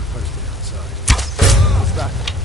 guard posted outside. What's that?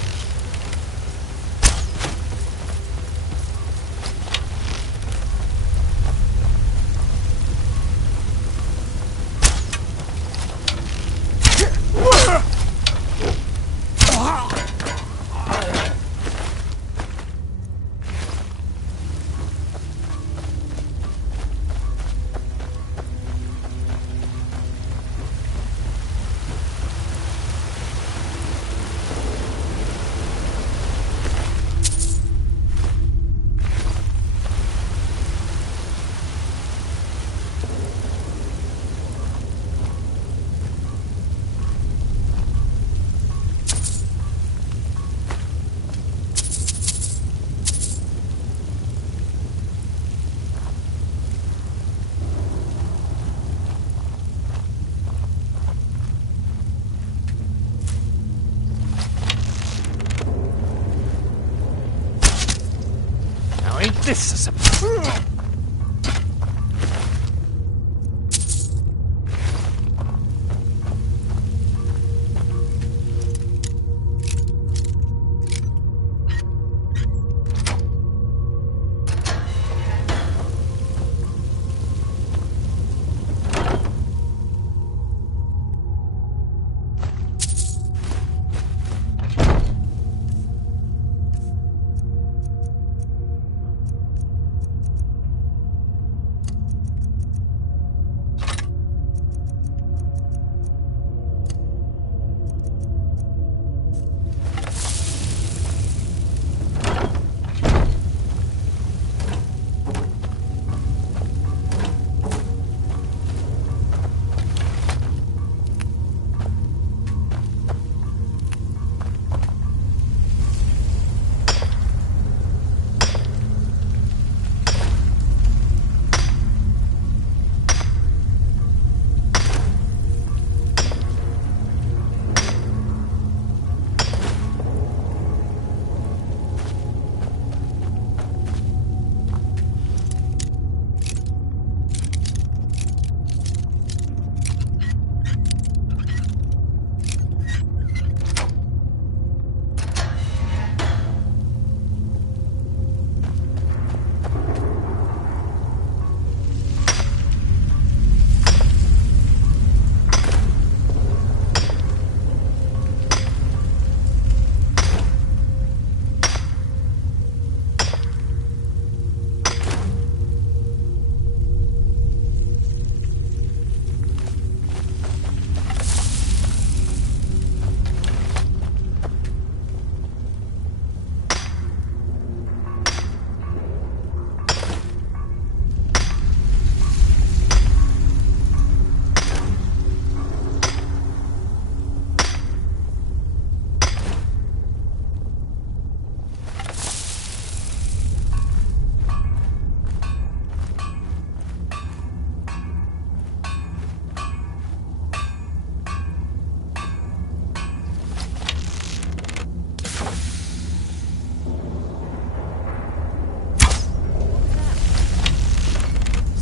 This is a...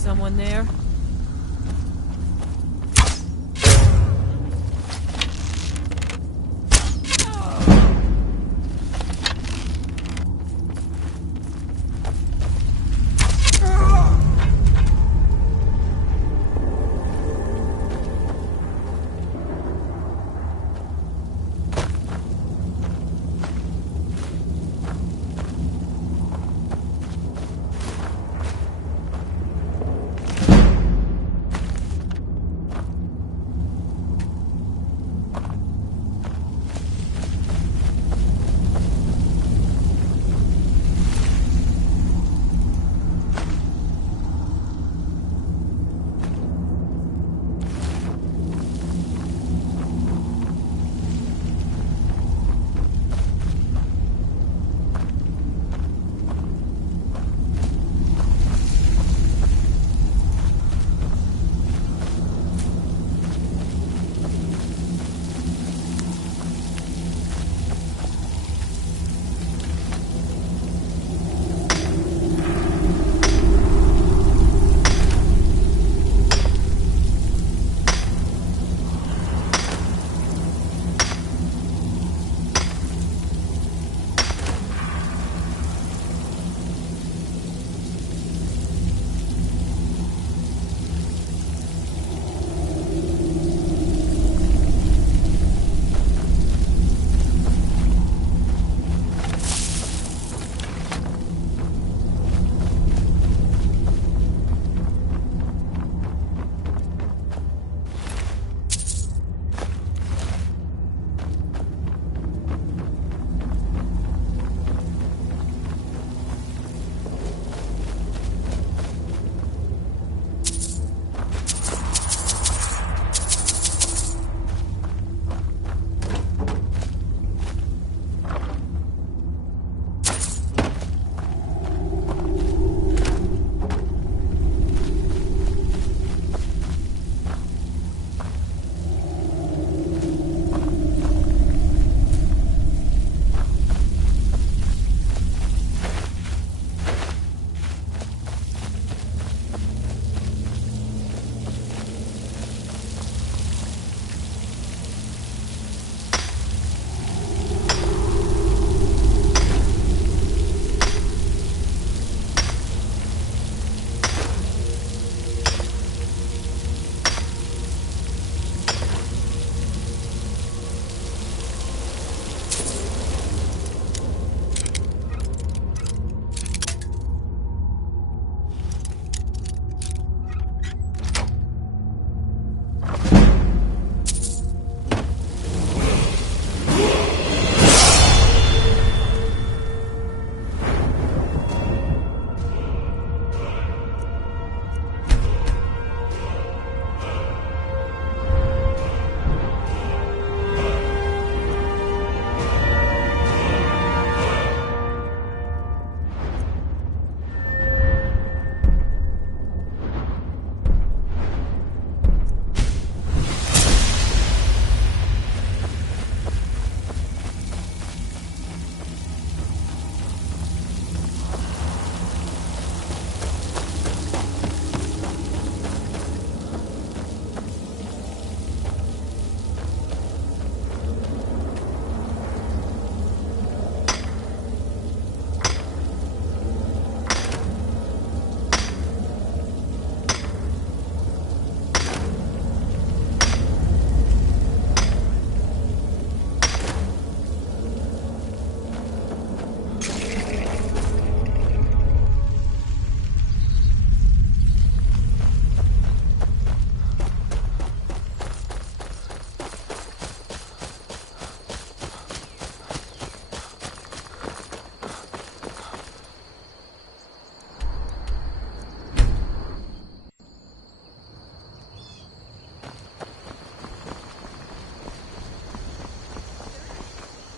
Someone there?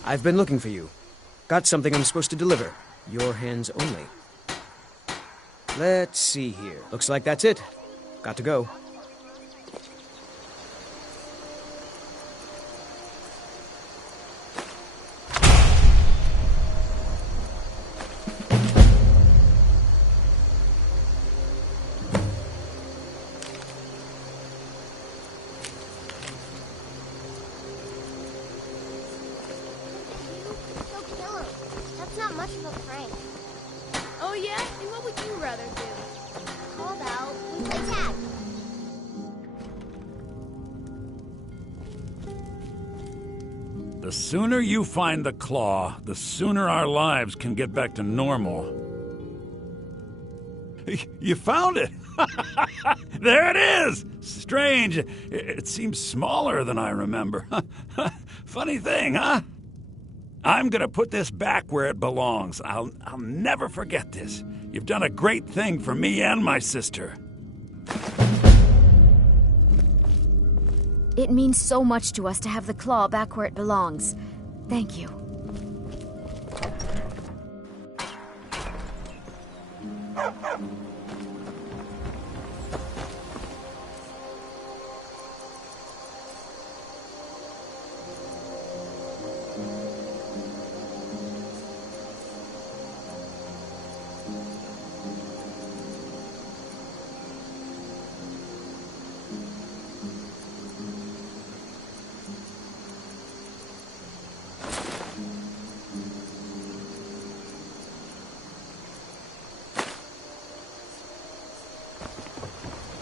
I've been looking for you. Got something I'm supposed to deliver. Your hands only. Let's see here. Looks like that's it. Got to go. That's not much of a prank. Oh yeah? And what would you rather do? How about we play tag? The sooner you find the claw, the sooner our lives can get back to normal. You found it! There it is! Strange. It seems smaller than I remember. Funny thing, huh? I'm gonna put this back where it belongs. I'll never forget this. You've done a great thing for me and my sister. It means so much to us to have the claw back where it belongs. Thank you.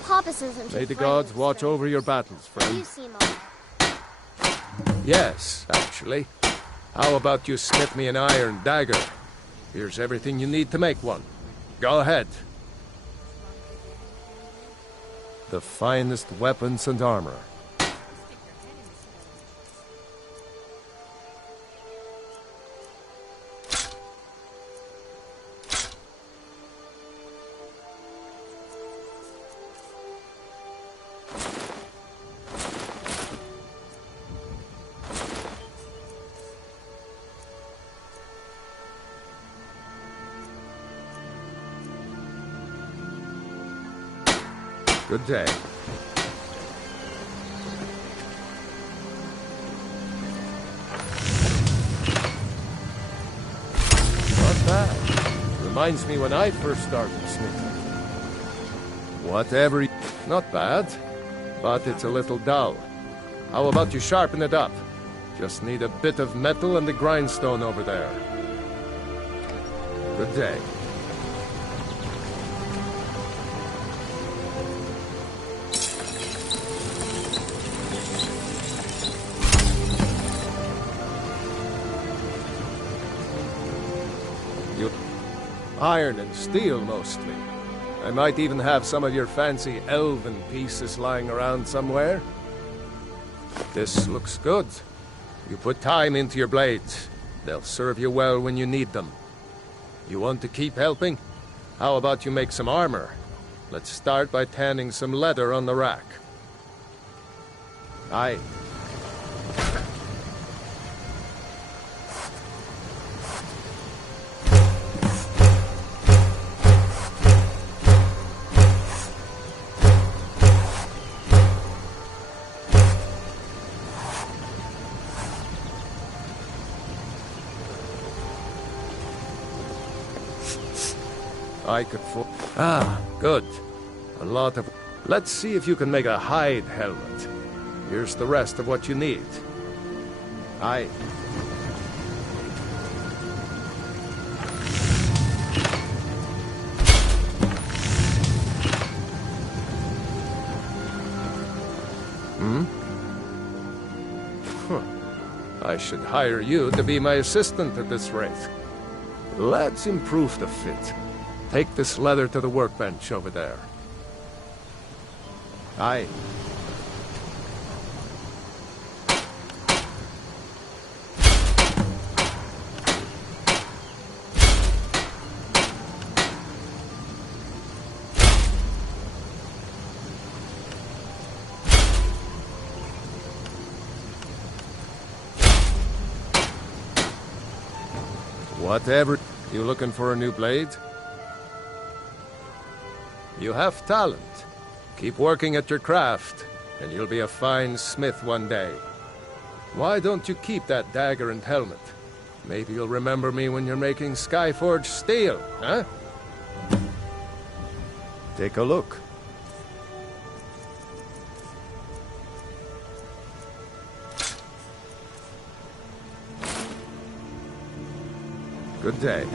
Papas isn't too May the friendly gods with watch strangers. over your battles, You friend. seem off. Yes, actually. How about you smith me an iron dagger? Here's everything you need to make one. Go ahead. The finest weapons and armor. Good day. Not bad. Reminds me when I first started smithing. Whatever. Not bad, but it's a little dull. How about you sharpen it up? Just need a bit of metal and the grindstone over there. Good day. Iron and steel, mostly. I might even have some of your fancy elven pieces lying around somewhere. This looks good. You put time into your blades. They'll serve you well when you need them. You want to keep helping? How about you make some armor? Let's start by tanning some leather on the rack. Aye. I could good. A lot of... Let's see if you can make a hide helmet. Here's the rest of what you need. Aye. I should hire you to be my assistant at this rate. Let's improve the fit. Take this leather to the workbench over there. Aye. Whatever. You looking for a new blade? You have talent. Keep working at your craft, and you'll be a fine smith one day. Why don't you keep that dagger and helmet? Maybe you'll remember me when you're making Skyforged steel, huh? Take a look. Good day.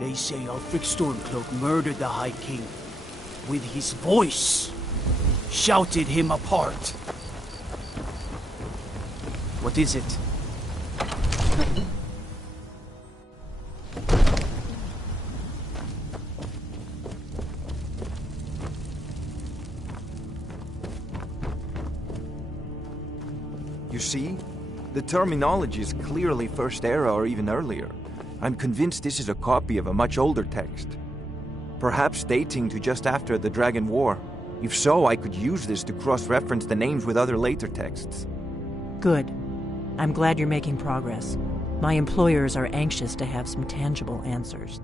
They say Ulfric Stormcloak murdered the High King. With his voice. Shouted him apart. What is it? You see? The terminology is clearly First Era or even earlier. I'm convinced this is a copy of a much older text. Perhaps dating to just after the Dragon War. If so, I could use this to cross-reference the names with other later texts. Good. I'm glad you're making progress. My employers are anxious to have some tangible answers.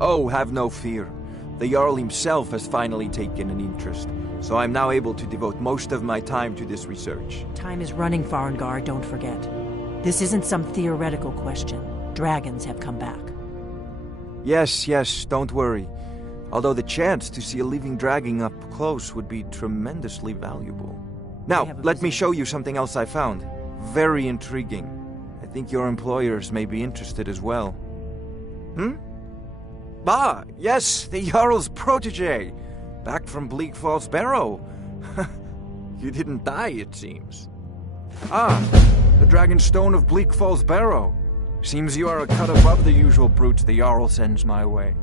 Oh, have no fear. The Jarl himself has finally taken an interest, so I'm now able to devote most of my time to this research. Time is running, Farengar, don't forget. This isn't some theoretical question. Dragons have come back. Yes, don't worry. Although the chance to see a living dragon up close would be tremendously valuable. Now, let me show you something else I found. Very intriguing. I think your employers may be interested as well. Ah, yes, the Jarl's protege. Back from Bleak Falls Barrow. You didn't die, it seems. Ah, the Dragon Stone of Bleak Falls Barrow. Seems you are a cut above the usual brutes the Jarl sends my way.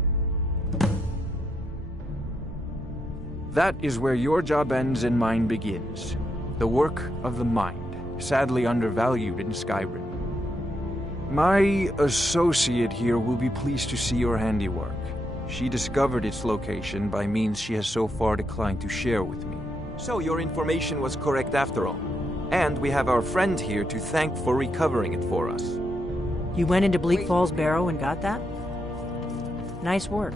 That is where your job ends and mine begins. The work of the mind, sadly undervalued in Skyrim. My associate here will be pleased to see your handiwork. She discovered its location by means she has so far declined to share with me. So your information was correct after all. And we have our friend here to thank for recovering it for us. You went into Bleak Falls Barrow and got that? Nice work.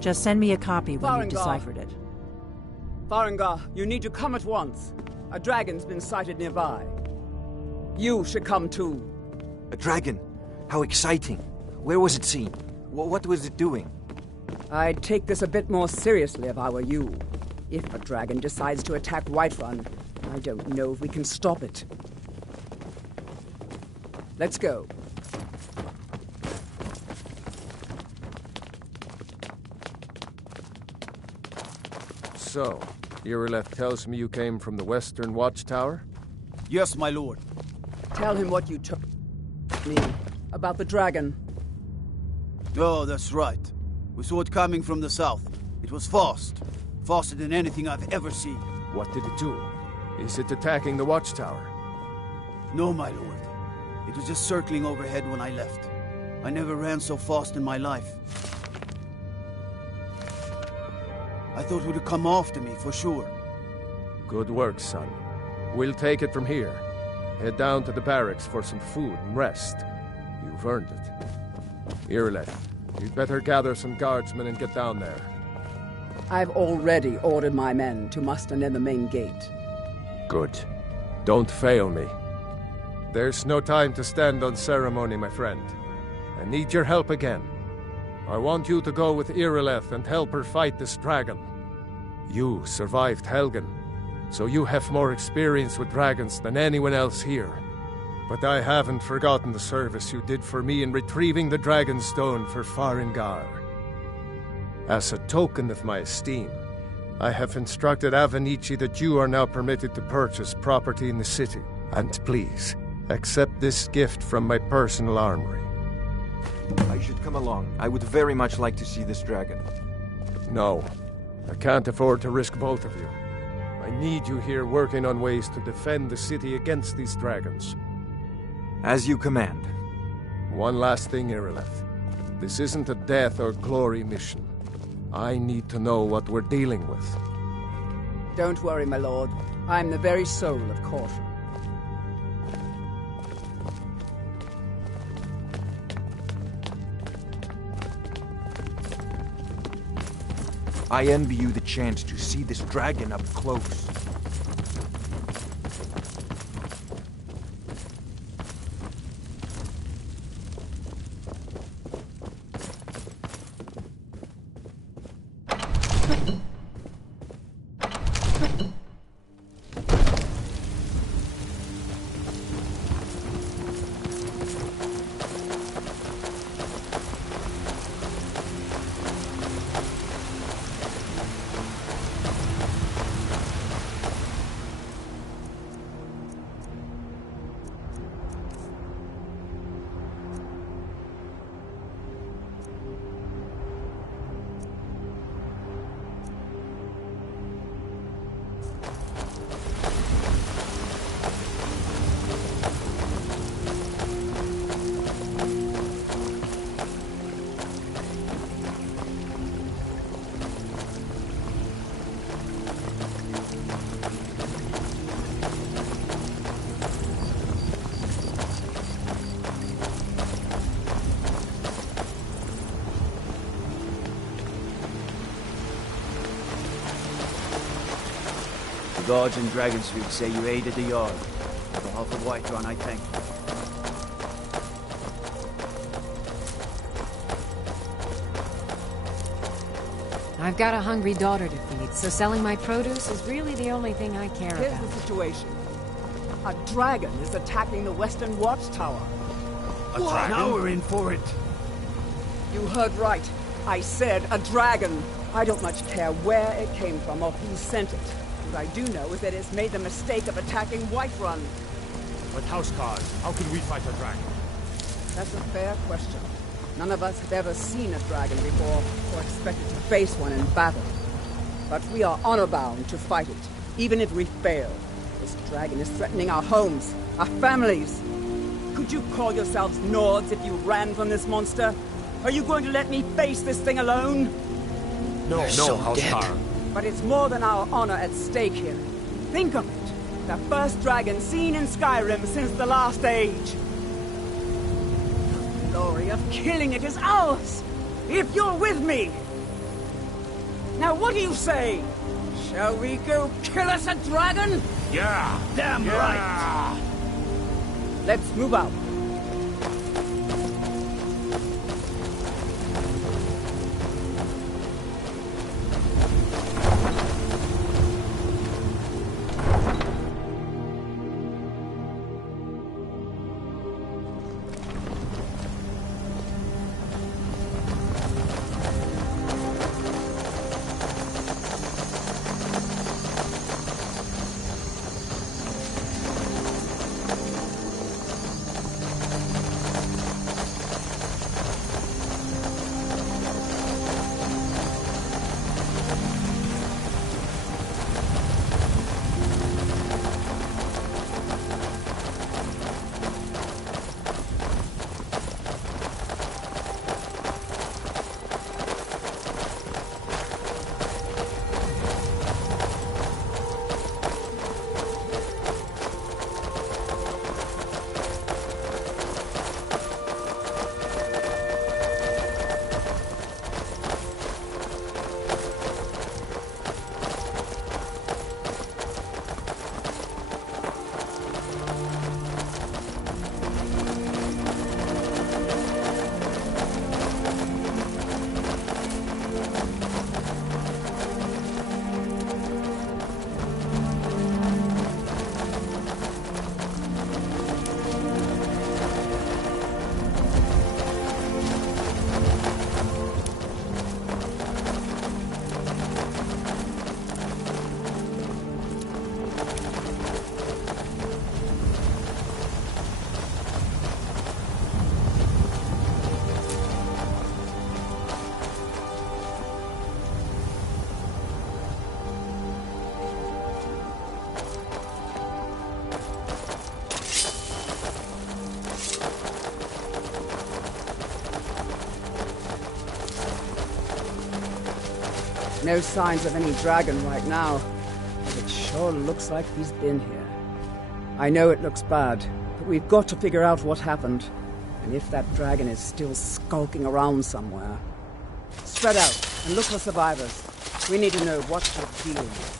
Just send me a copy when you've deciphered it. Farengar, you need to come at once. A dragon's been sighted nearby. You should come too. A dragon? How exciting. Where was it seen? What was it doing? I'd take this a bit more seriously if I were you. If a dragon decides to attack Whiterun, I don't know if we can stop it. Let's go. So, Irileth tells me you came from the Western Watchtower? Yes, my lord. Tell him what you told me about the dragon. Oh, that's right. We saw it coming from the south. It was fast. Faster than anything I've ever seen. What did it do? Is it attacking the Watchtower? No, my lord. It was just circling overhead when I left. I never ran so fast in my life. I thought it would come after me, for sure. Good work, son. We'll take it from here. Head down to the barracks for some food and rest. You've earned it. Irileth, you'd better gather some guardsmen and get down there. I've already ordered my men to muster near the main gate. Good. Don't fail me. There's no time to stand on ceremony, my friend. I need your help again. I want you to go with Irileth and help her fight this dragon. You survived Helgen, so you have more experience with dragons than anyone else here. But I haven't forgotten the service you did for me in retrieving the Dragon Stone for Farengar. As a token of my esteem, I have instructed Avenici that you are now permitted to purchase property in the city. And please, accept this gift from my personal armory. I should come along. I would very much like to see this dragon. No, I can't afford to risk both of you. I need you here working on ways to defend the city against these dragons. As you command. One last thing, Irileth. This isn't a death or glory mission. I need to know what we're dealing with. Don't worry, my lord. I'm the very soul of caution. I envy you the chance to see this dragon up close. The guards in Dragon Street say you aided the Yard. On behalf of Whiterun, I thank you. I've got a hungry daughter to feed, so selling my produce is really the only thing I care Here's about. the situation. A dragon is attacking the Western Watchtower. A dragon? Now we're in for it. You heard right. I said a dragon. I don't much care where it came from or who sent it. What I do know is that it's made the mistake of attacking Whiterun. But Houseguard, how can we fight a dragon? That's a fair question. None of us have ever seen a dragon before, or expected to face one in battle. But we are honor-bound to fight it, even if we fail. This dragon is threatening our homes, our families. Could you call yourselves Nords if you ran from this monster? Are you going to let me face this thing alone? No, Houseguard. But it's more than our honor at stake here. Think of it. The first dragon seen in Skyrim since the last age. The glory of killing it is ours, if you're with me. Now what do you say? Shall we go kill us a dragon? Yeah, damn right. Let's move out. No signs of any dragon right now, but it sure looks like he's been here. I know it looks bad, but we've got to figure out what happened, and if that dragon is still skulking around somewhere. Spread out and look for survivors. We need to know what you're dealing with.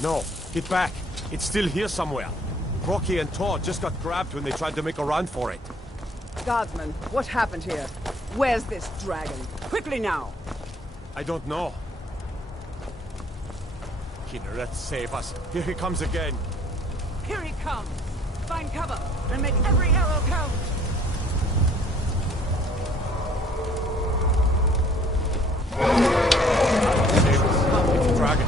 No, get back. It's still here somewhere. Rocky and Todd just got grabbed when they tried to make a run for it. Guardsman, what happened here? Where's this dragon? Quickly now! I don't know. Kinneret, save us. Here he comes again. Here he comes! Find cover and make every arrow count! Save us. It's a dragon.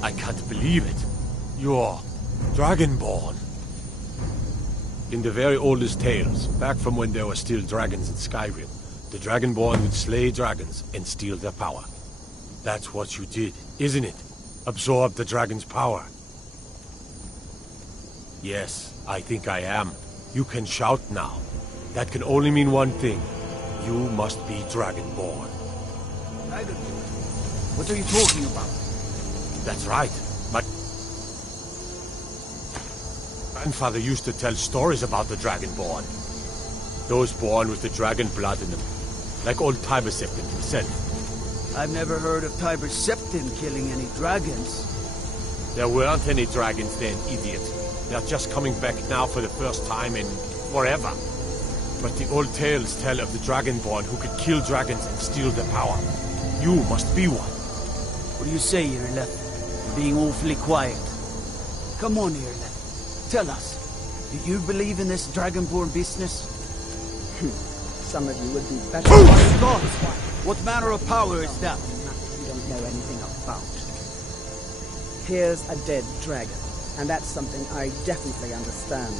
I can't believe it. You're Dragonborn. In the very oldest tales, back from when there were still dragons in Skyrim, the Dragonborn would slay dragons and steal their power. That's what you did, isn't it? Absorb the dragon's power. Yes, I think I am. You can shout now. That can only mean one thing. You must be Dragonborn. What are you talking about? That's right. My grandfather used to tell stories about the Dragonborn. Those born with the dragon blood in them. Like old Tiber Septim himself. I've never heard of Tiber Septim killing any dragons. There weren't any dragons then, idiot. They're just coming back now for the first time in forever. But the old tales tell of the Dragonborn who could kill dragons and steal their power. You must be one. What do you say, Irleth? You're being awfully quiet. Come on, Irleth. Tell us, do you believe in this Dragonborn business? Some of you would be better. My God! What manner of power is that? You don't know anything about. Here's a dead dragon, and that's something I definitely understand.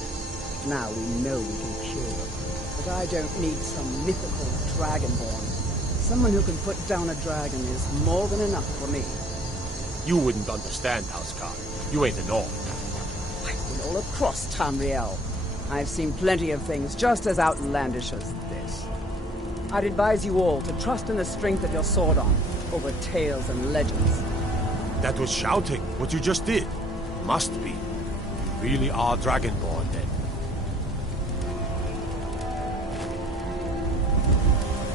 Now we know we can kill them. But I don't need some mythical Dragonborn. Someone who can put down a dragon is more than enough for me. You wouldn't understand, Housecarl. You ain't an orc. I've been all across Tamriel. I've seen plenty of things just as outlandish as this. I'd advise you all to trust in the strength of your sword arm over tales and legends. That was shouting, what you just did. Must be. You really are Dragonborn, then.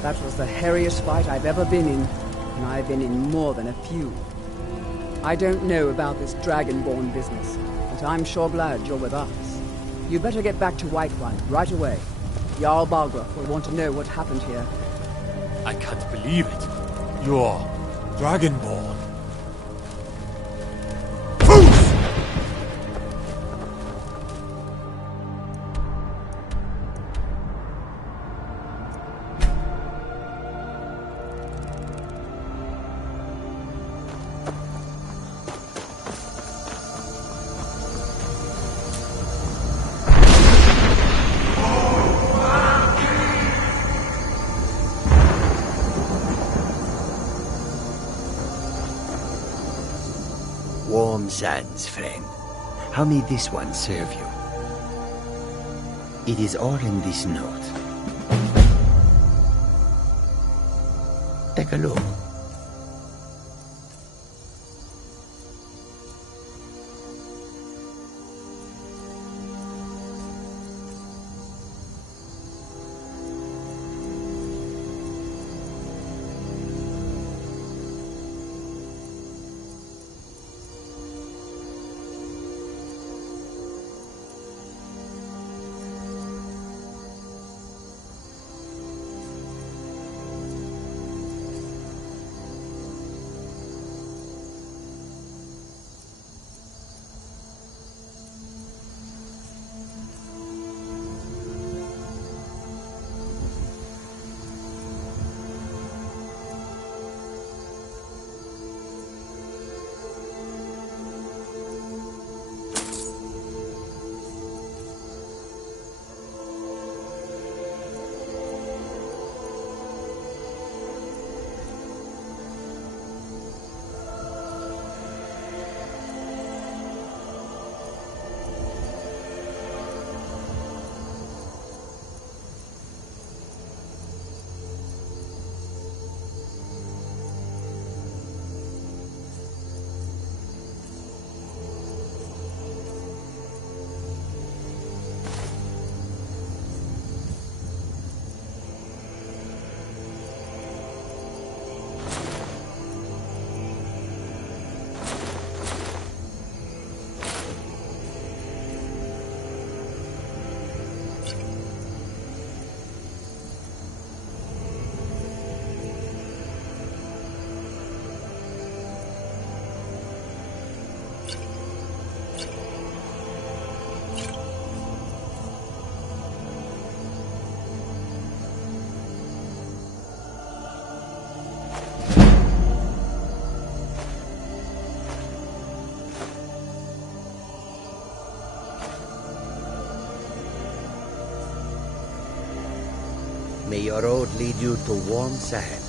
That was the hairiest fight I've ever been in, and I've been in more than a few. I don't know about this Dragonborn business, but I'm sure glad you're with us. You better get back to Whiterun right away. Jarl Balgruuf will want to know what happened here. I can't believe it. You're Dragonborn. Warm sands, friend. How may this one serve you? It is all in this note. Take a look. May your road lead you to warm sands.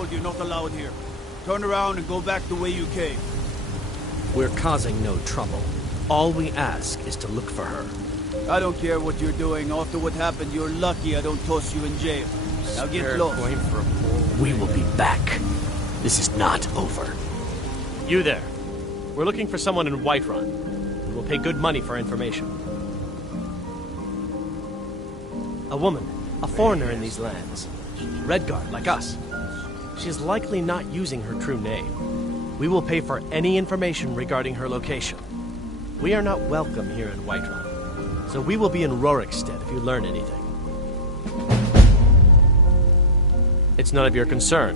told you're not allowed here. Turn around and go back the way you came. We're causing no trouble. All we ask is to look for her. I don't care what you're doing. After what happened, you're lucky I don't toss you in jail. Now get lost. We will be back. This is not over. You there. We're looking for someone in Whiterun. We will pay good money for information. A woman, a foreigner in these lands. Redguard, like us. She is likely not using her true name. We will pay for any information regarding her location. We are not welcome here in Whiterun, so we will be in Rorikstead if you learn anything. It's none of your concern.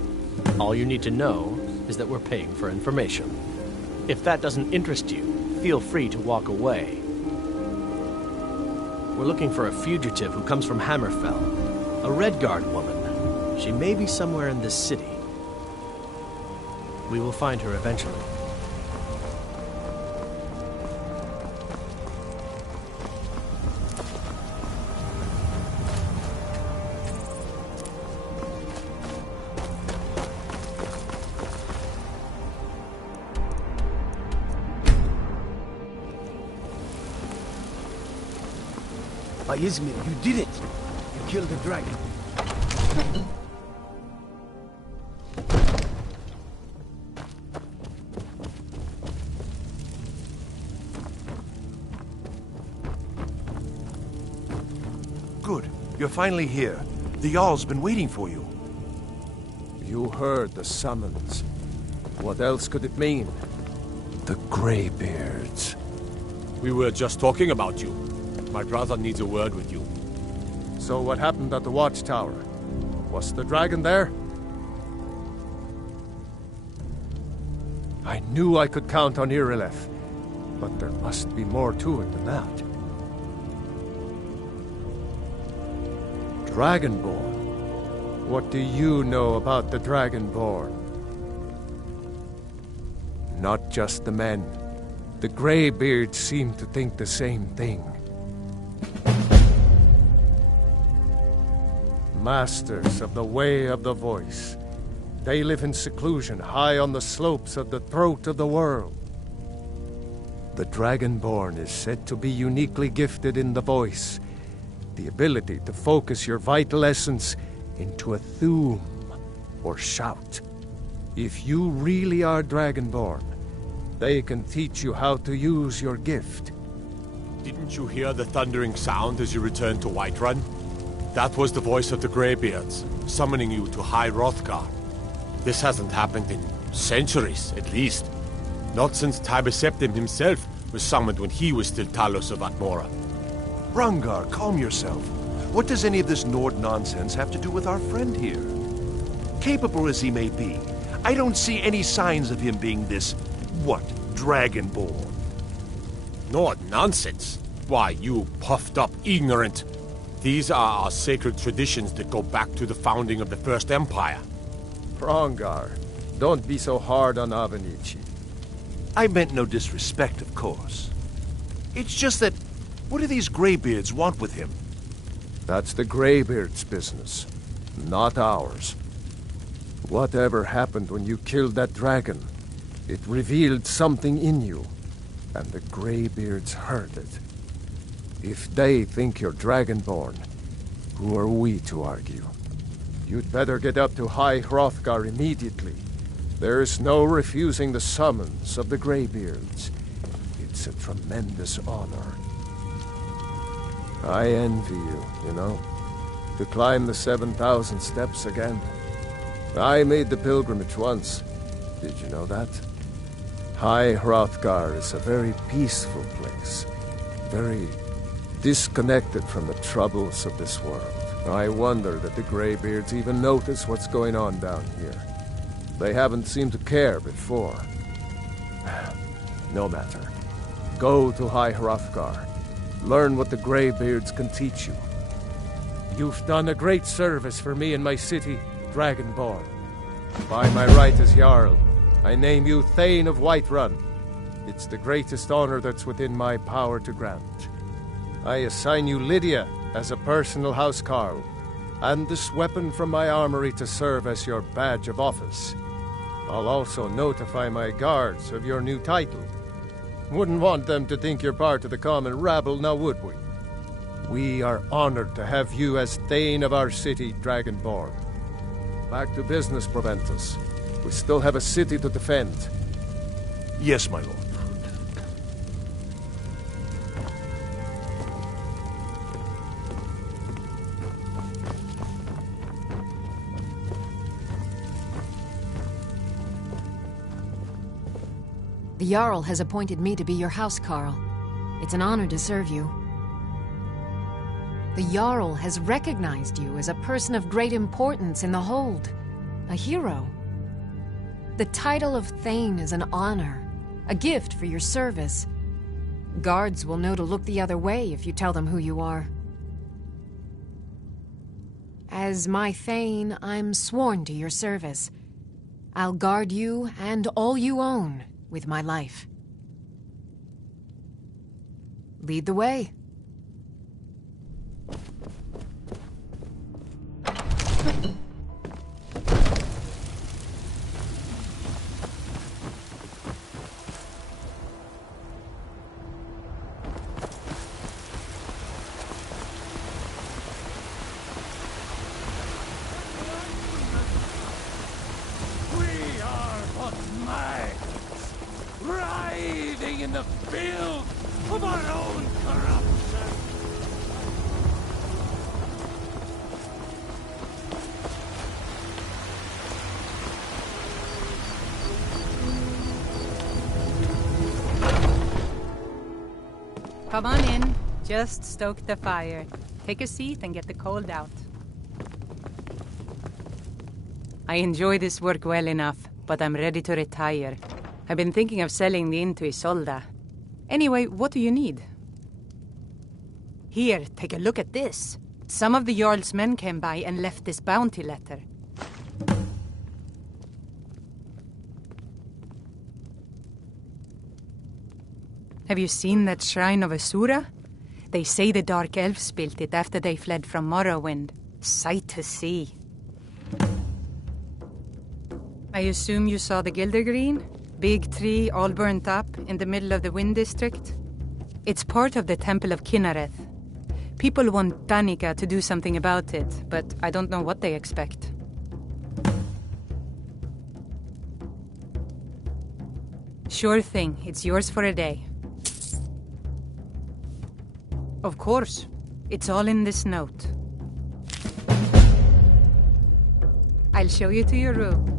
All you need to know is that we're paying for information. If that doesn't interest you, feel free to walk away. We're looking for a fugitive who comes from Hammerfell. A Redguard woman. She may be somewhere in this city. We will find her eventually. Izmir, you did it! You killed the dragon. Good. You're finally here. The Jarl's been waiting for you. You heard the summons. What else could it mean? The Greybeards. We were just talking about you. My brother needs a word with you. So what happened at the watchtower? Was the dragon there? I knew I could count on Irileth, but there must be more to it than that. Dragonborn? What do you know about the Dragonborn? Not just the men. The Greybeards seem to think the same thing. Masters of the Way of the Voice. They live in seclusion, high on the slopes of the throat of the world. The Dragonborn is said to be uniquely gifted in the voice, the ability to focus your vital essence into a thum, or shout. If you really are Dragonborn, they can teach you how to use your gift. Didn't you hear the thundering sound as you returned to Whiterun? That was the voice of the Greybeards, summoning you to High Hrothgar. This hasn't happened in centuries, at least. Not since Tibeseptim himself was summoned when he was still Talos of Atmora. Rangar, calm yourself. What does any of this Nord nonsense have to do with our friend here? Capable as he may be, I don't see any signs of him being this, Dragonborn. Nord nonsense? Why, you puffed up ignorant. These are our sacred traditions that go back to the founding of the First Empire. Rangar, don't be so hard on Avenici. I meant no disrespect, of course. It's just that, what do these Greybeards want with him? That's the Greybeards' business, not ours. Whatever happened when you killed that dragon, it revealed something in you, and the Greybeards heard it. If they think you're Dragonborn, who are we to argue? You'd better get up to High Hrothgar immediately. There's no refusing the summons of the Greybeards. It's a tremendous honor. I envy you, you know, to climb the 7,000 steps again. I made the pilgrimage once. Did you know that? High Hrothgar is a very peaceful place. Very disconnected from the troubles of this world. I wonder that the Greybeards even notice what's going on down here. They haven't seemed to care before. No matter. Go to High Hrothgar. Learn what the Greybeards can teach you. You've done a great service for me and my city, Dragonborn. By my right as Jarl, I name you Thane of Whiterun. It's the greatest honor that's within my power to grant. I assign you Lydia as a personal housecarl. and this weapon from my armory to serve as your badge of office. I'll also notify my guards of your new title. Wouldn't want them to think you're part of the common rabble, now would we? We are honored to have you as Thane of our city, Dragonborn. Back to business, Proventus. We still have a city to defend. Yes, my lord. The Jarl has appointed me to be your housecarl. It's an honor to serve you. The Jarl has recognized you as a person of great importance in the Hold. A hero. The title of Thane is an honor. A gift for your service. Guards will know to look the other way if you tell them who you are. As my Thane, I'm sworn to your service. I'll guard you and all you own with my life. Lead the way. We are but mice, writhing in the filth of our own corruption. Come on in. Just stoke the fire. Take a seat and get the cold out. I enjoy this work well enough, but I'm ready to retire. I've been thinking of selling the inn to Isolda. Anyway, what do you need? Here, take a look at this. Some of the Jarl's men came by and left this bounty letter. Have you seen that shrine of Asura? They say the Dark Elves built it after they fled from Morrowind. Sight to see. I assume you saw the Gildergreen? Big tree, all burnt up, in the middle of the Wind District? It's part of the Temple of Kinnereth. People want Danica to do something about it, but I don't know what they expect. Sure thing, it's yours for a day. Of course. It's all in this note. I'll show you to your room.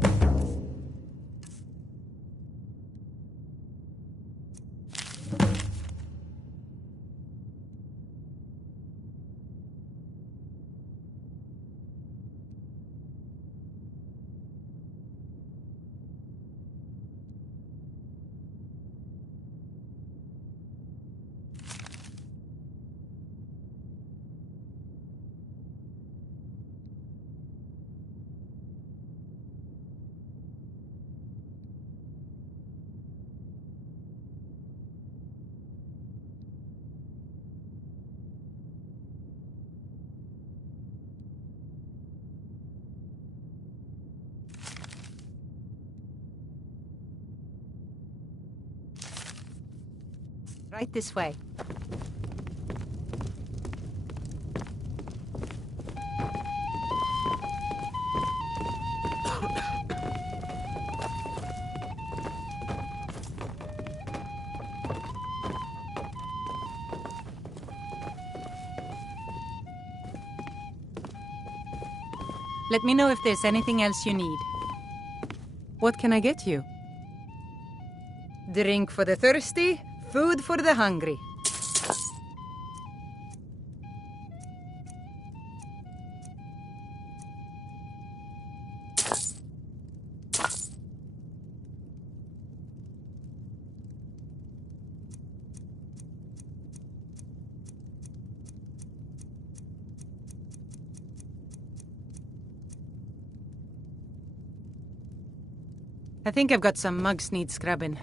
Right this way. Let me know if there's anything else you need. What can I get you? Drink for the thirsty, food for the hungry. I think I've got some mugs need scrubbing.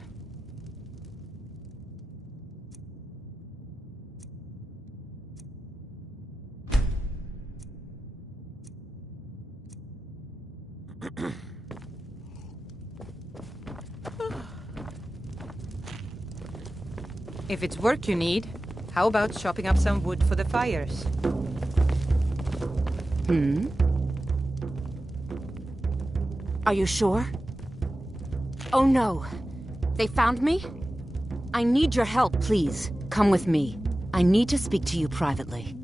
If it's work you need, how about chopping up some wood for the fires? Are you sure? Oh no. They found me? I need your help, please. Come with me. I need to speak to you privately.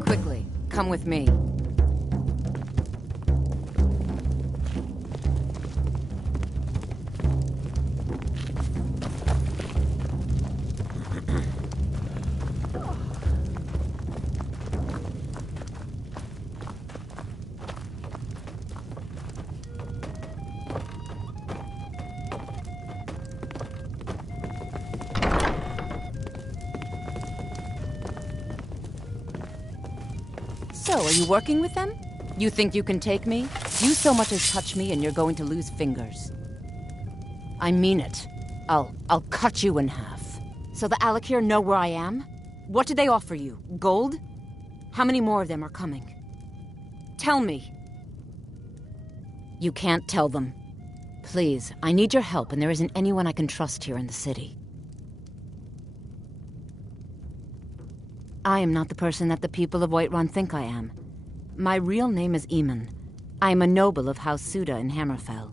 Quickly, come with me. So, are you working with them? You think you can take me? You so much as touch me and you're going to lose fingers. I mean it. I'll cut you in half. So the Alakir know where I am? What did they offer you? Gold? How many more of them are coming? Tell me. You can't tell them. Please, I need your help and there isn't anyone I can trust here in the city. I am not the person that the people of Whiterun think I am. My real name is Eamon. I am a noble of House Suda in Hammerfell.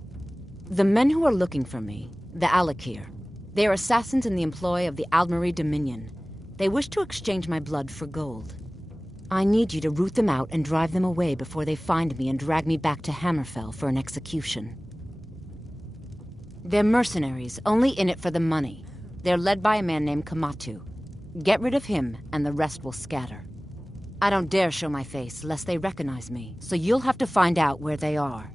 The men who are looking for me, the Alakir, they are assassins in the employ of the Aldmeri Dominion. They wish to exchange my blood for gold. I need you to root them out and drive them away before they find me and drag me back to Hammerfell for an execution. They're mercenaries, only in it for the money. They're led by a man named Kamatu. Get rid of him, and the rest will scatter. I don't dare show my face, lest they recognize me, so you'll have to find out where they are.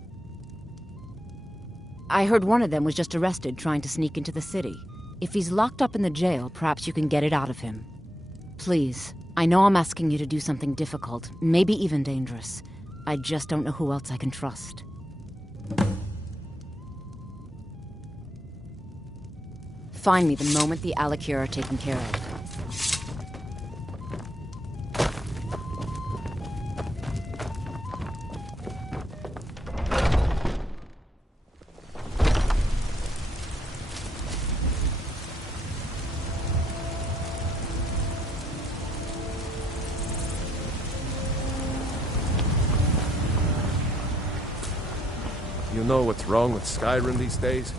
I heard one of them was just arrested trying to sneak into the city. If he's locked up in the jail, perhaps you can get it out of him. Please, I know I'm asking you to do something difficult, maybe even dangerous. I just don't know who else I can trust. Find me the moment the Alakir are taken care of. You know what's wrong with Skyrim these days?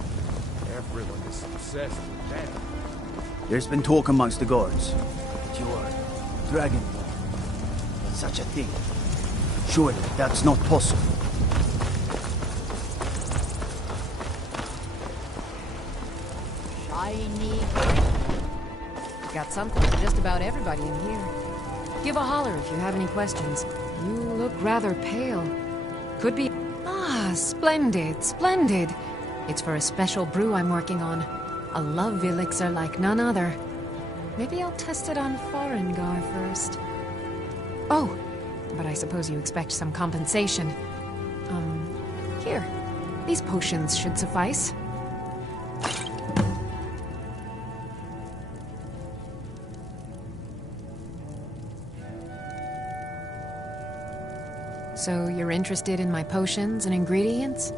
Everyone is obsessed with death. There's been talk amongst the guards that you are Dragonborn. Such a thing. Surely that's not possible. Shiny. Got something for just about everybody in here. Give a holler if you have any questions. You look rather pale. Could be... Ah, splendid, splendid. It's for a special brew I'm working on. A love elixir like none other. Maybe I'll test it on Farengar first. Oh, but I suppose you expect some compensation. Here. These potions should suffice. So you're interested in my potions and ingredients?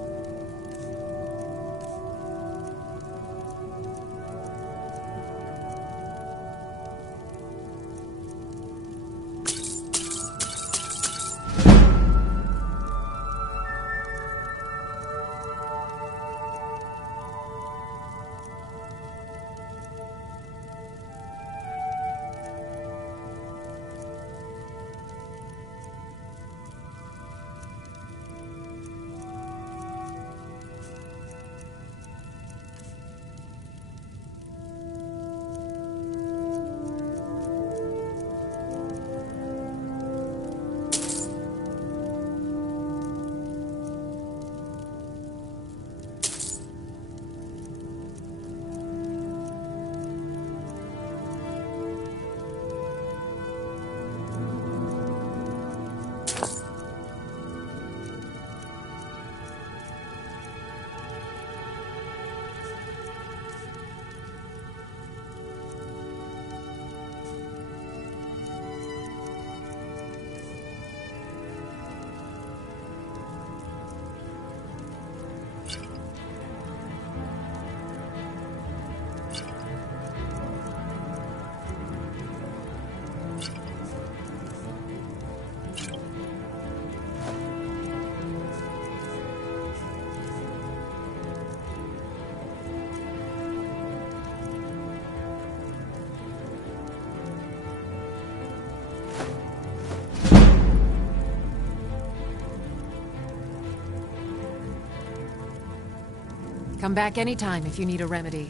Come back anytime if you need a remedy.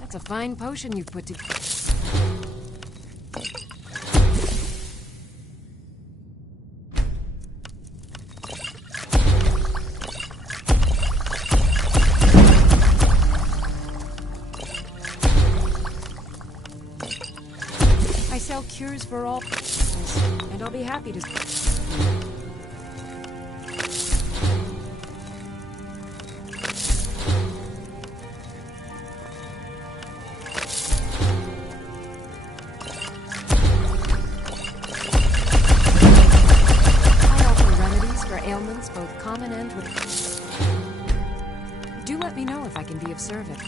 That's a fine potion you've put together. I sell cures for all, and I'll be happy to. I offer remedies for ailments, both common and with. Do let me know if I can be of service.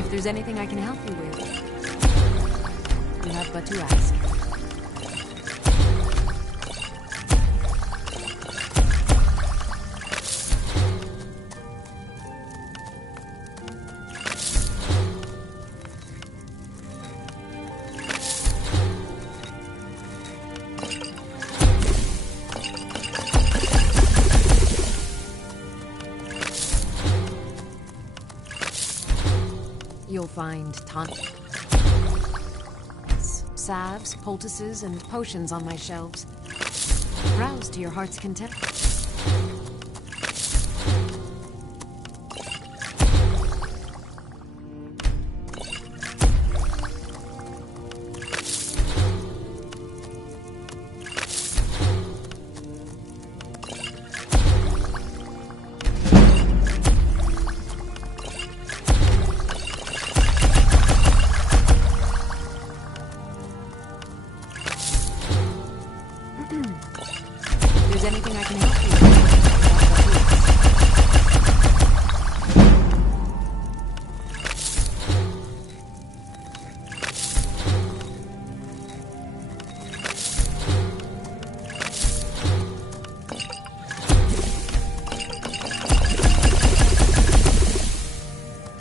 If there's anything I can help you with, you have but to ask. You'll find tonics, salves, poultices, and potions on my shelves. Browse to your heart's content. If there's anything I can help you with,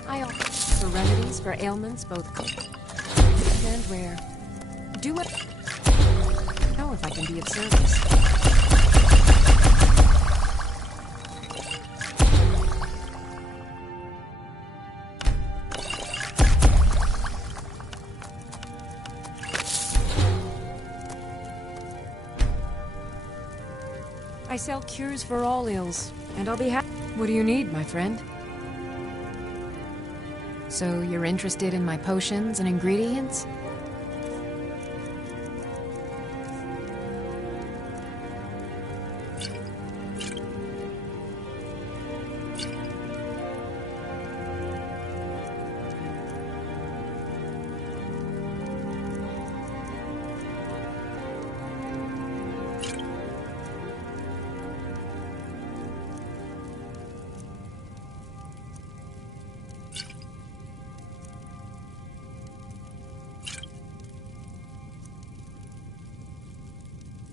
I offer remedies for ailments both common and rare. Do what? Know if I can be of service. I sell cures for all ills, and I'll be happy. What do you need, my friend? So you're interested in my potions and ingredients?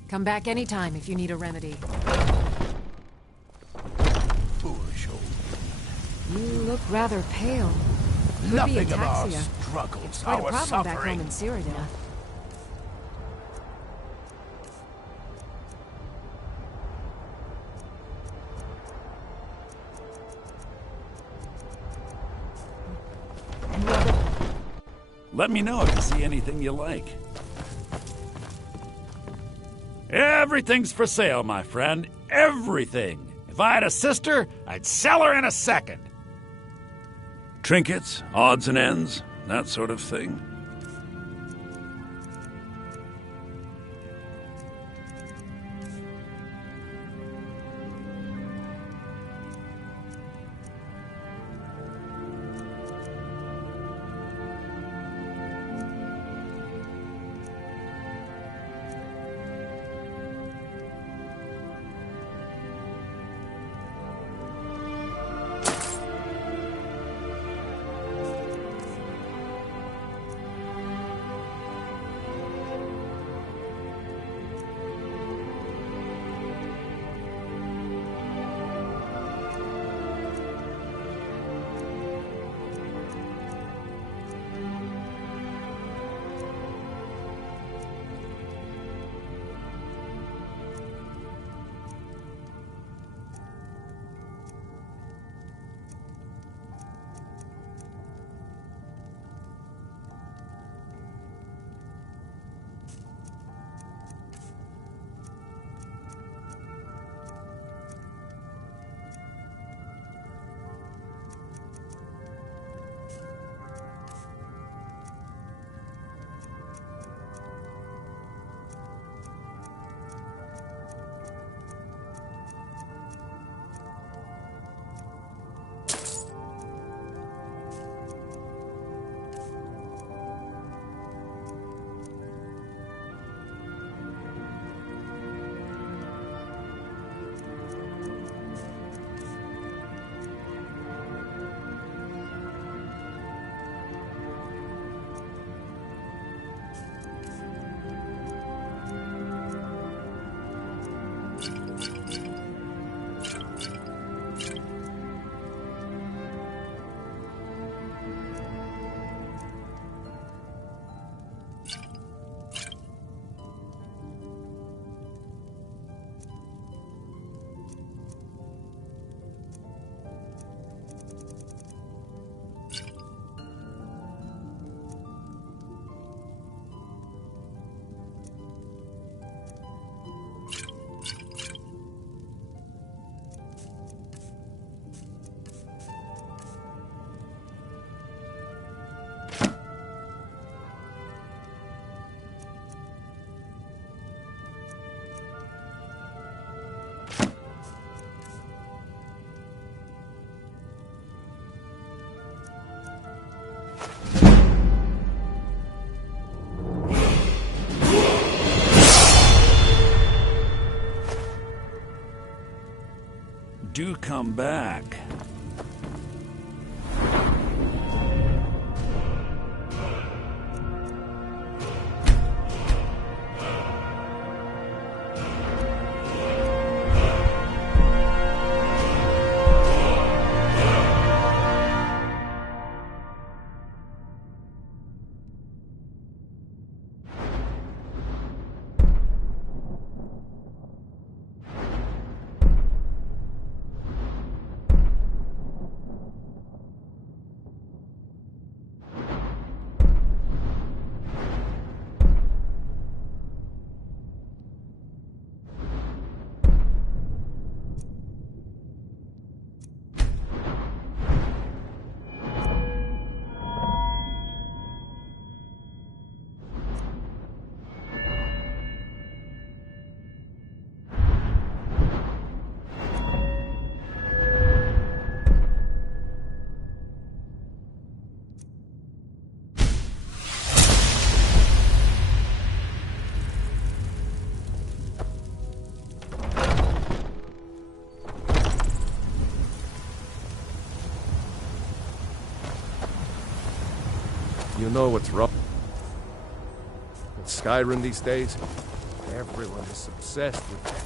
Come back anytime if you need a remedy. Foolish old. You look rather pale. Could be Nothing of our ataxia. struggles, It's quite a our problem back suffering. home in Cyrodiil. Let me know if you see anything you like. Everything's for sale, my friend. Everything. If I had a sister, I'd sell her in a second. Trinkets, odds and ends, that sort of thing. do come back. You know what's wrong with Skyrim these days? Everyone is obsessed with it.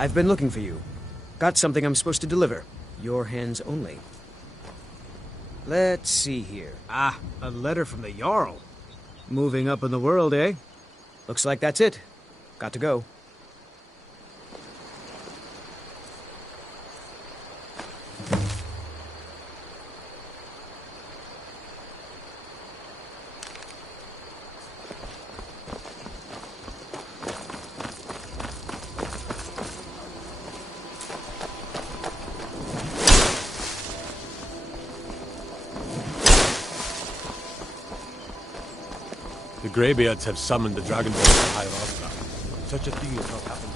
I've been looking for you. Got something I'm supposed to deliver. Your hands only. Let's see here. Ah, a letter from the Jarl. Moving up in the world, eh? Looks like that's it. Got to go. The Greybeards have summoned the Dragonborn to High Such a thing has not happened.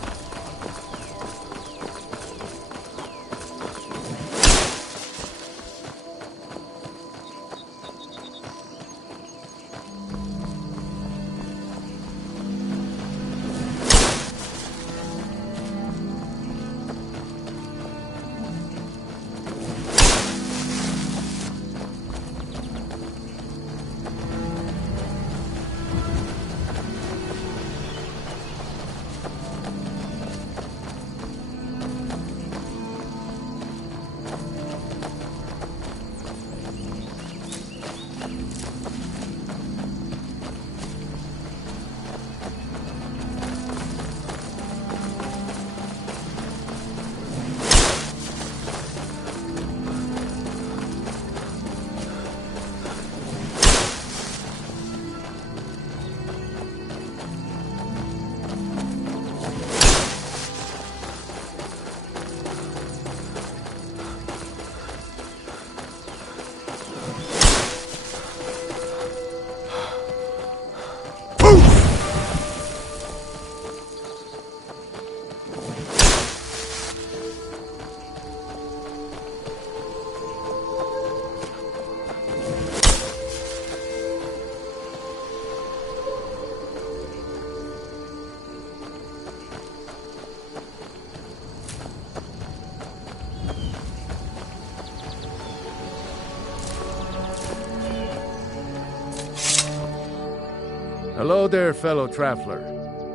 Hello there, fellow traveler.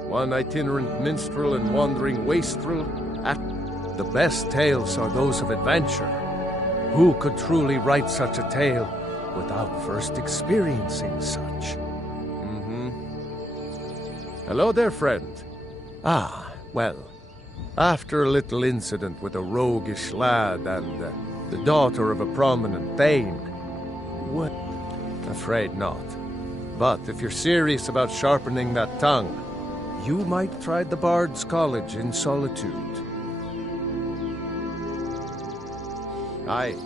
One itinerant minstrel and wandering wastrel. The best tales are those of adventure. Who could truly write such a tale without first experiencing such? Hello there, friend. Ah, well, after a little incident with a roguish lad and the daughter of a prominent thane, what? Afraid not. But if you're serious about sharpening that tongue, you might try the Bard's College in Solitude. Aye.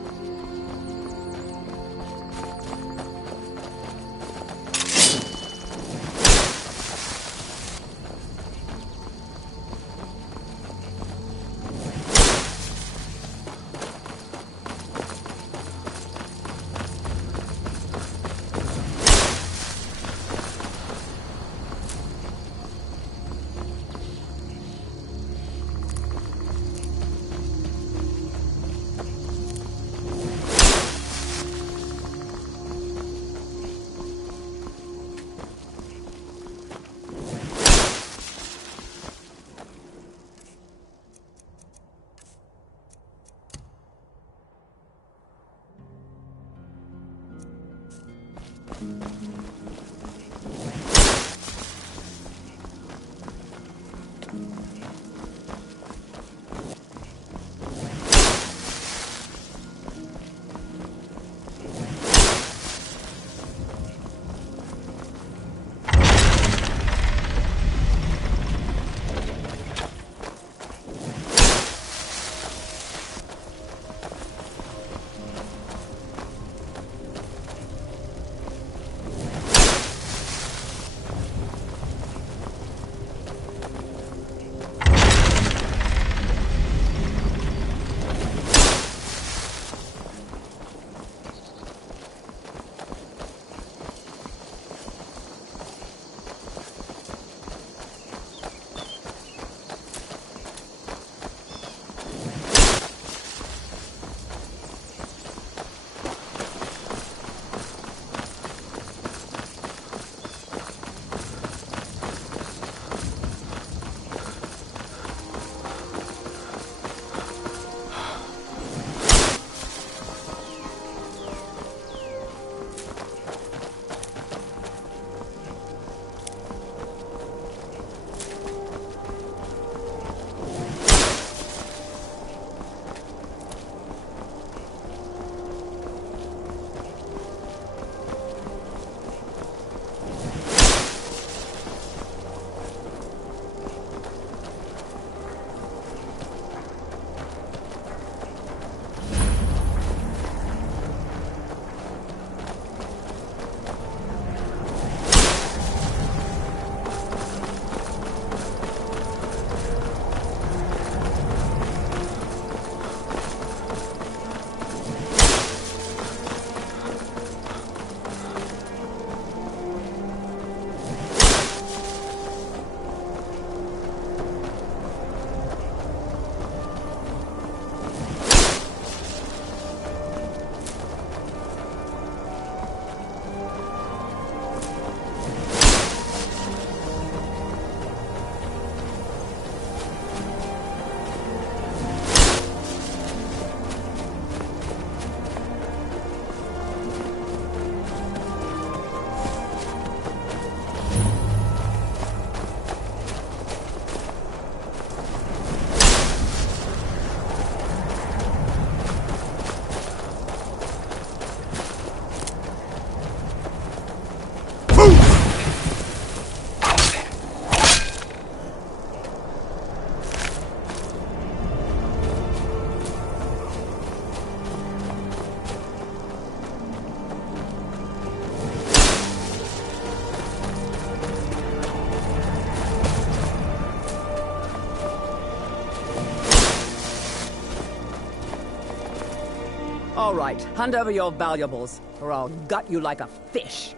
All right, hand over your valuables, or I'll gut you like a fish.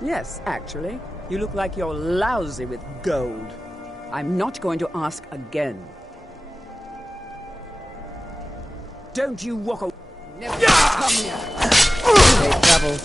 Yes, actually, you look like you're lousy with gold. I'm not going to ask again. Don't you walk away. Never come here. Hey, Devil.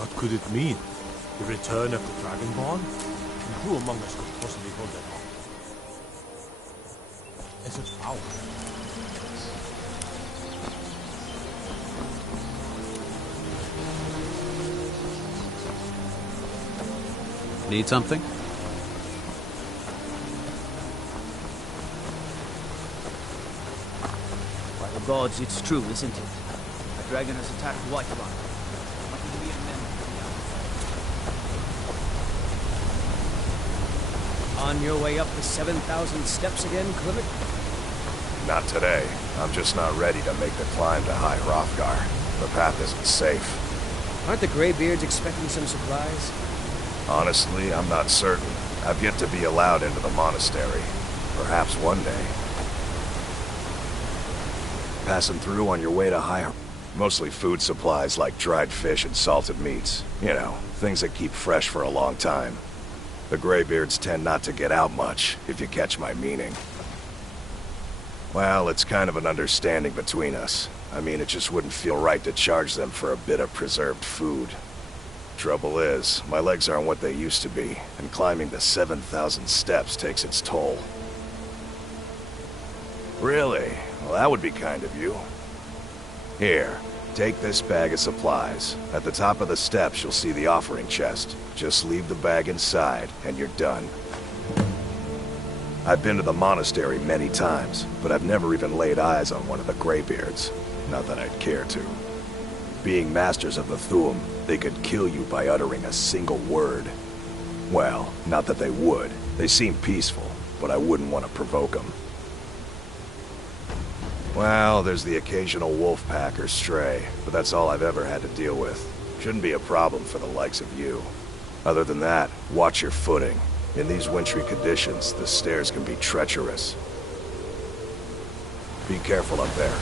What could it mean? The return of the Dragonborn? And who among us could possibly hold that off? Is it power? Need something? By the gods, it's true, isn't it? A dragon has attacked Whiterun. What did we amend? On your way up the 7,000 steps again, Clivet? Not today. I'm just not ready to make the climb to High Hrothgar. The path isn't safe. Aren't the Greybeards expecting some supplies? Honestly, I'm not certain. I've yet to be allowed into the monastery. Perhaps one day. Passing through on your way to High... Mostly food supplies like dried fish and salted meats. You know, things that keep fresh for a long time. The Greybeards tend not to get out much, if you catch my meaning. Well, it's kind of an understanding between us. I mean, it just wouldn't feel right to charge them for a bit of preserved food. Trouble is, my legs aren't what they used to be, and climbing the 7,000 steps takes its toll. Really? Well, that would be kind of you. Here, take this bag of supplies. At the top of the steps, you'll see the offering chest. Just leave the bag inside, and you're done. I've been to the monastery many times, but I've never even laid eyes on one of the Greybeards. Not that I'd care to. Being masters of the Thu'um, they could kill you by uttering a single word. Well, not that they would. They seem peaceful, but I wouldn't want to provoke them. Well, there's the occasional wolf pack or stray, but that's all I've ever had to deal with. Shouldn't be a problem for the likes of you. Other than that, watch your footing. In these wintry conditions, the stairs can be treacherous. Be careful up there.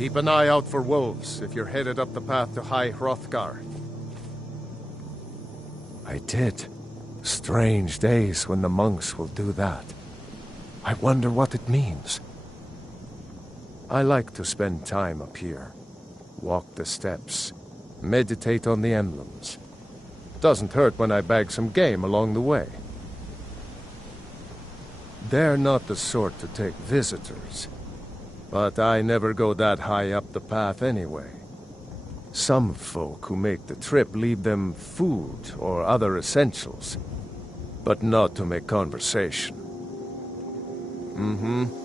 Keep an eye out for wolves if you're headed up the path to High Hrothgar. I did. Strange days when the monks will do that. I wonder what it means. I like to spend time up here. Walk the steps. Meditate on the emblems. Doesn't hurt when I bag some game along the way. They're not the sort to take visitors. But I never go that high up the path anyway. Some folk who make the trip leave them food or other essentials. But not to make conversation. Mm-hmm.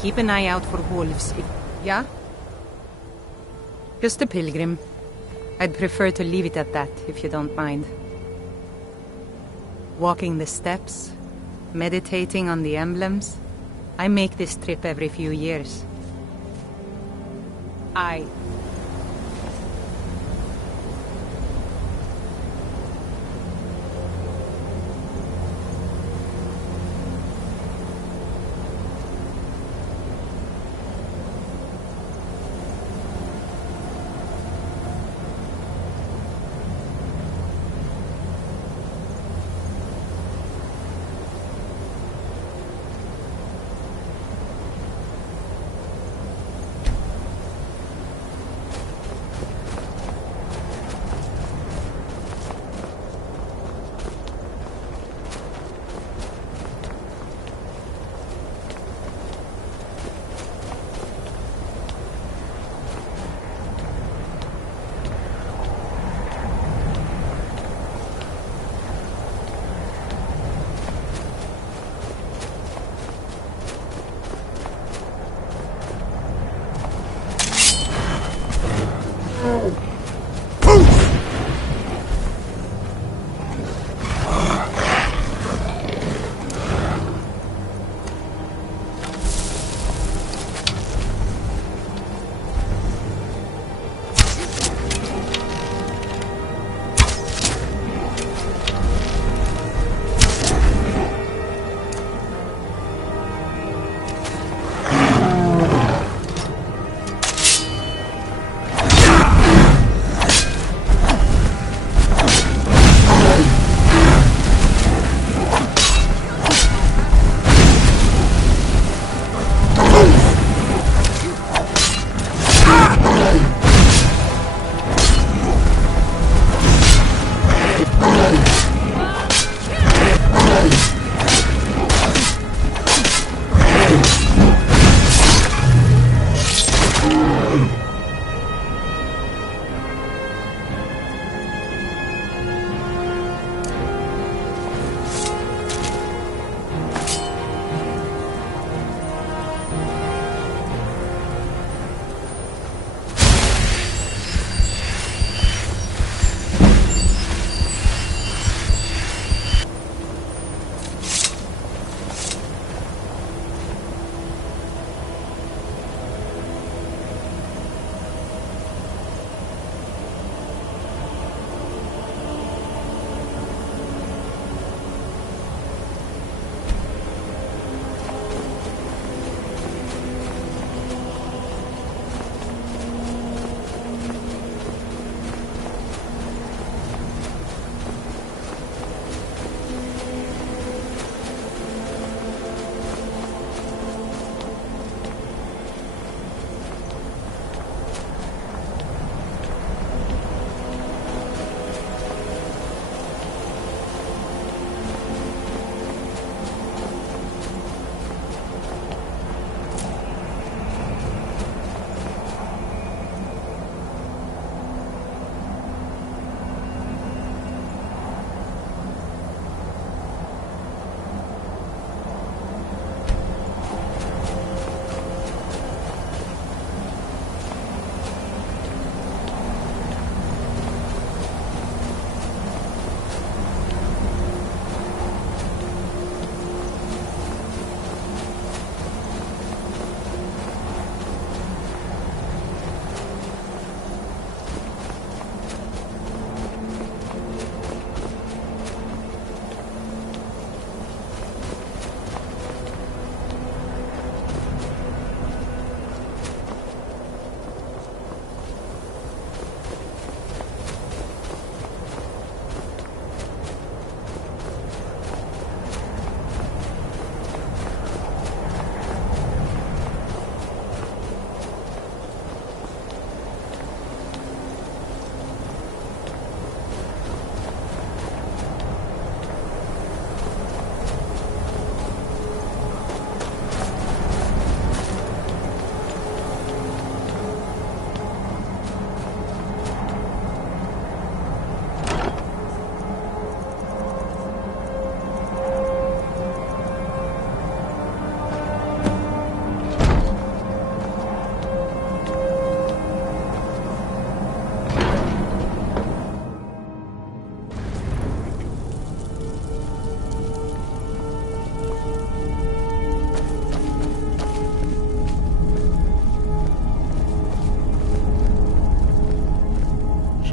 Keep an eye out for wolves. Yeah? Just a pilgrim. I'd prefer to leave it at that, if you don't mind. Walking the steps, meditating on the emblems. I make this trip every few years.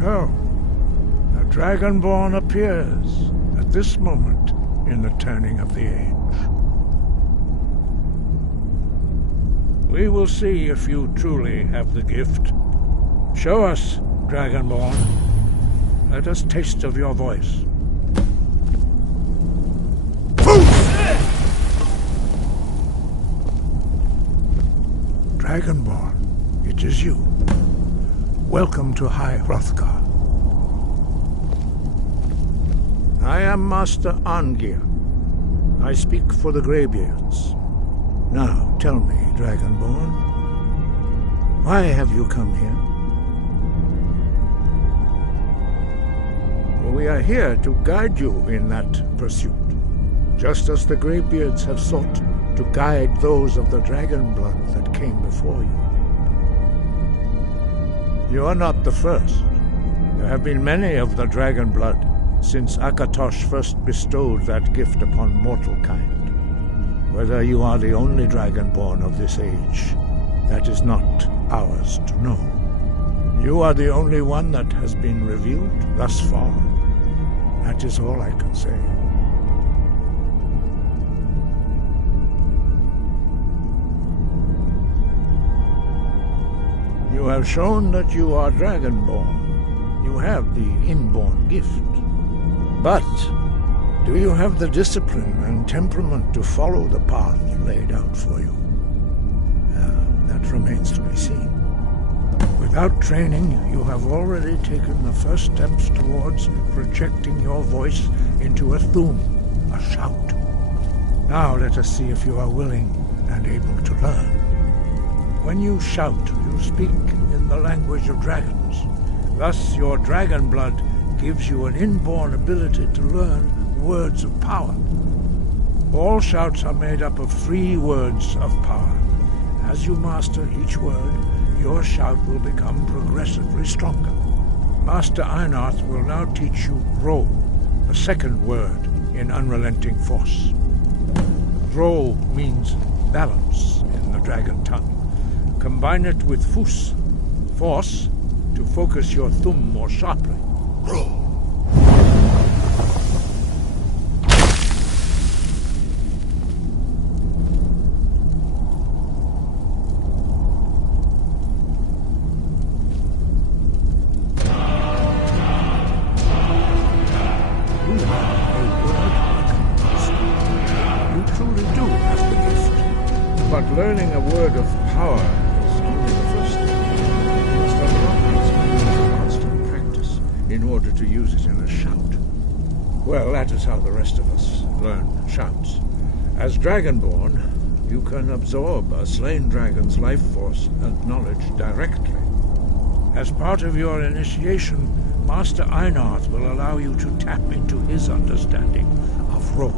So, a Dragonborn appears at this moment in the turning of the age. We will see if you truly have the gift. Show us, Dragonborn. Let us taste of your voice. Dragonborn, it is you. Welcome to High Hrothgar. I am Master Arngir. I speak for the Greybeards. Now, tell me, Dragonborn, why have you come here? We are here to guide you in that pursuit, just as the Greybeards have sought to guide those of the dragon blood that came before you. You are not the first. There have been many of the dragon blood since Akatosh first bestowed that gift upon mortal kind. Whether you are the only dragonborn of this age, that is not ours to know. You are the only one that has been revealed thus far. That is all I can say. You have shown that you are dragonborn. You have the inborn gift. But do you have the discipline and temperament to follow the path laid out for you? That remains to be seen. Without training, you have already taken the first steps towards projecting your voice into a thum, a shout. Now let us see if you are willing and able to learn. When you shout, you speak in the language of dragons. Thus, your dragon blood gives you an inborn ability to learn words of power. All shouts are made up of 3 words of power. As you master each word, your shout will become progressively stronger. Master Einarth will now teach you Ro, the second word in Unrelenting Force. Ro means balance in the dragon tongue. Combine it with Fus, force, to focus your thumb more sharply. Ro. Learning a word of power is only the first step. You must unlock its meaning through constant practice in order to use it in a shout. Well, that is how the rest of us learn shouts. As Dragonborn, you can absorb a slain dragon's life force and knowledge directly. As part of your initiation, Master Einarth will allow you to tap into his understanding of Ro.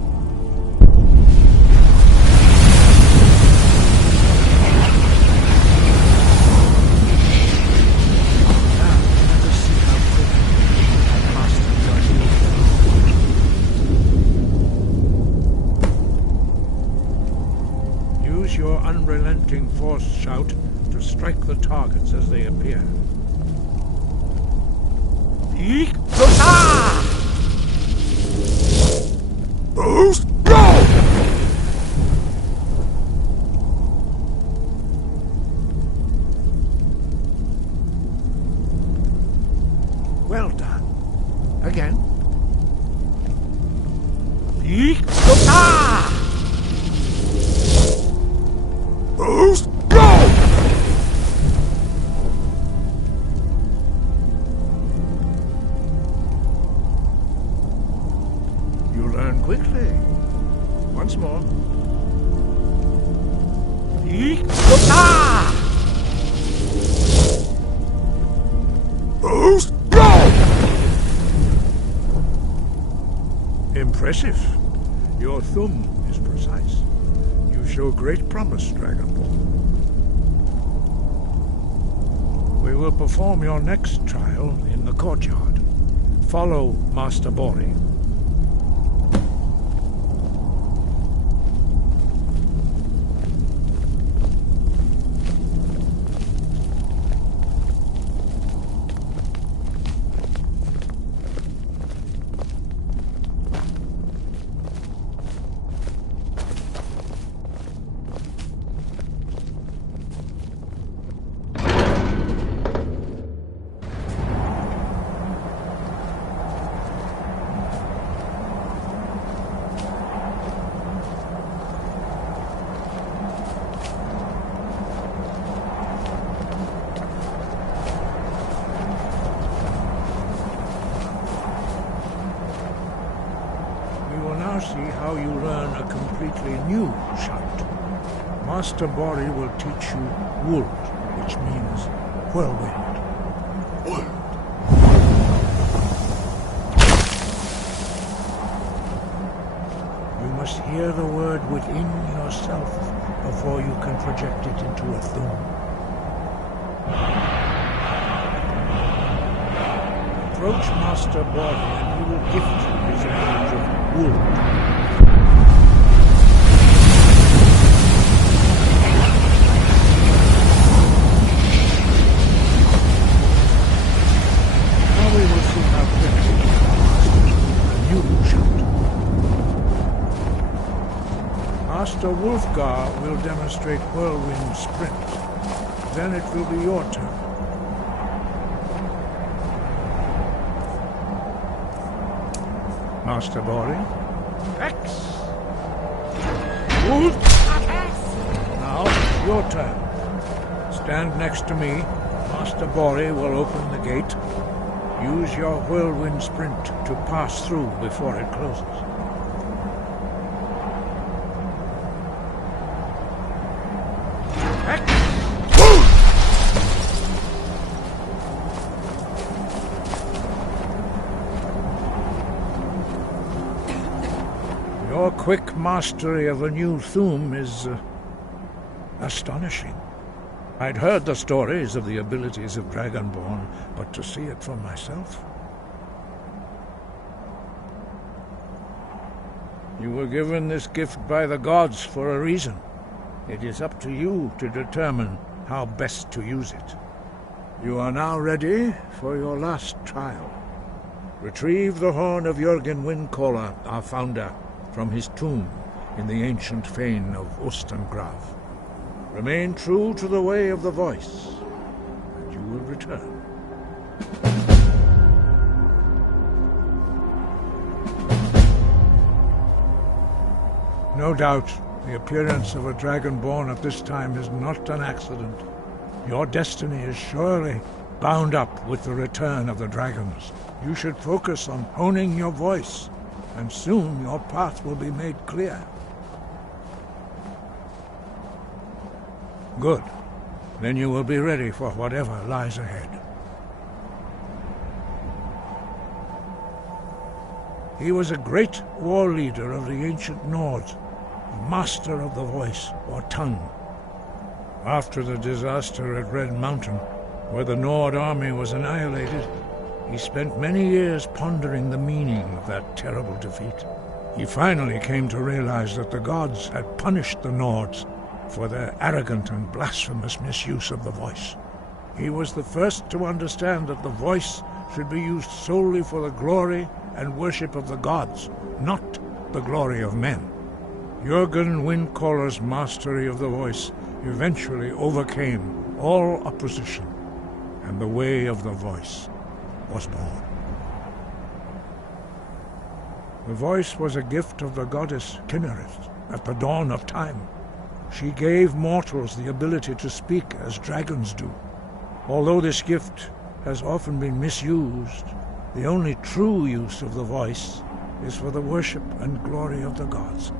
Your unrelenting force shout to strike the targets as they appear. Boost, go! Well done. Again. Boost, go! You learn quickly. Once more. Boost, go! Impressive. Your thumb is precise. You show great promise, Dragonborn. We will perform your next trial in the courtyard. Follow Master Bori. see how you learn a completely new shout. Master Bori will teach you Wuld, which means whirlwind. Wuld. You must hear the word within yourself before you can project it into a thum. Approach Master Bori and he will gift you his knowledge of Wuld. Now we will see how quickly you can master a new shout. Master Wulfgar will demonstrate Whirlwind Sprint. Then it will be your turn. Master Bori. X. Wuld. Now, your turn. Stand next to me. Master Bori will open the gate. Use your Whirlwind Sprint to pass through before it closes. Your quick mastery of a new thum is astonishing. I'd heard the stories of the abilities of Dragonborn, but to see it for myself... You were given this gift by the gods for a reason. It is up to you to determine how best to use it. You are now ready for your last trial. Retrieve the horn of Jörgen Windcaller, our founder, from his tomb in the ancient fane of Ostengrav. Remain true to the way of the voice, and you will return. No doubt, the appearance of a Dragonborn at this time is not an accident. Your destiny is surely bound up with the return of the dragons. You should focus on honing your voice, and soon your path will be made clear. Good. Then you will be ready for whatever lies ahead. He was a great war leader of the ancient Nords, a master of the voice, or tongue. After the disaster at Red Mountain, where the Nord army was annihilated, he spent many years pondering the meaning of that terrible defeat. He finally came to realize that the gods had punished the Nords for their arrogant and blasphemous misuse of the voice. He was the first to understand that the voice should be used solely for the glory and worship of the gods, not the glory of men. Jörgen Windcaller's mastery of the voice eventually overcame all opposition, and the way of the voice was born. The voice was a gift of the goddess Kynareth at the dawn of time. She gave mortals the ability to speak as dragons do. Although this gift has often been misused, the only true use of the voice is for the worship and glory of the gods.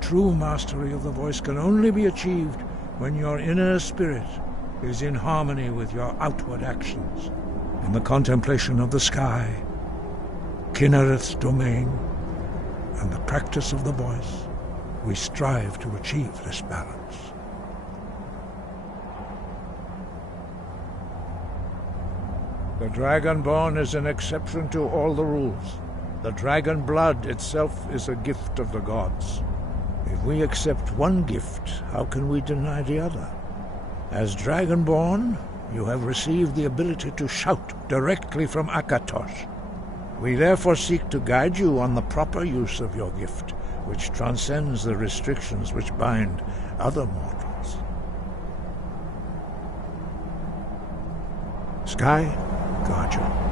True mastery of the voice can only be achieved when your inner spirit is in harmony with your outward actions. In the contemplation of the sky, Kynareth's domain, and the practice of the voice, we strive to achieve this balance. The Dragonborn is an exception to all the rules. The dragon blood itself is a gift of the gods. If we accept one gift, how can we deny the other? As Dragonborn, you have received the ability to shout directly from Akatosh. We therefore seek to guide you on the proper use of your gift, which transcends the restrictions which bind other mortals. Sky, guard you.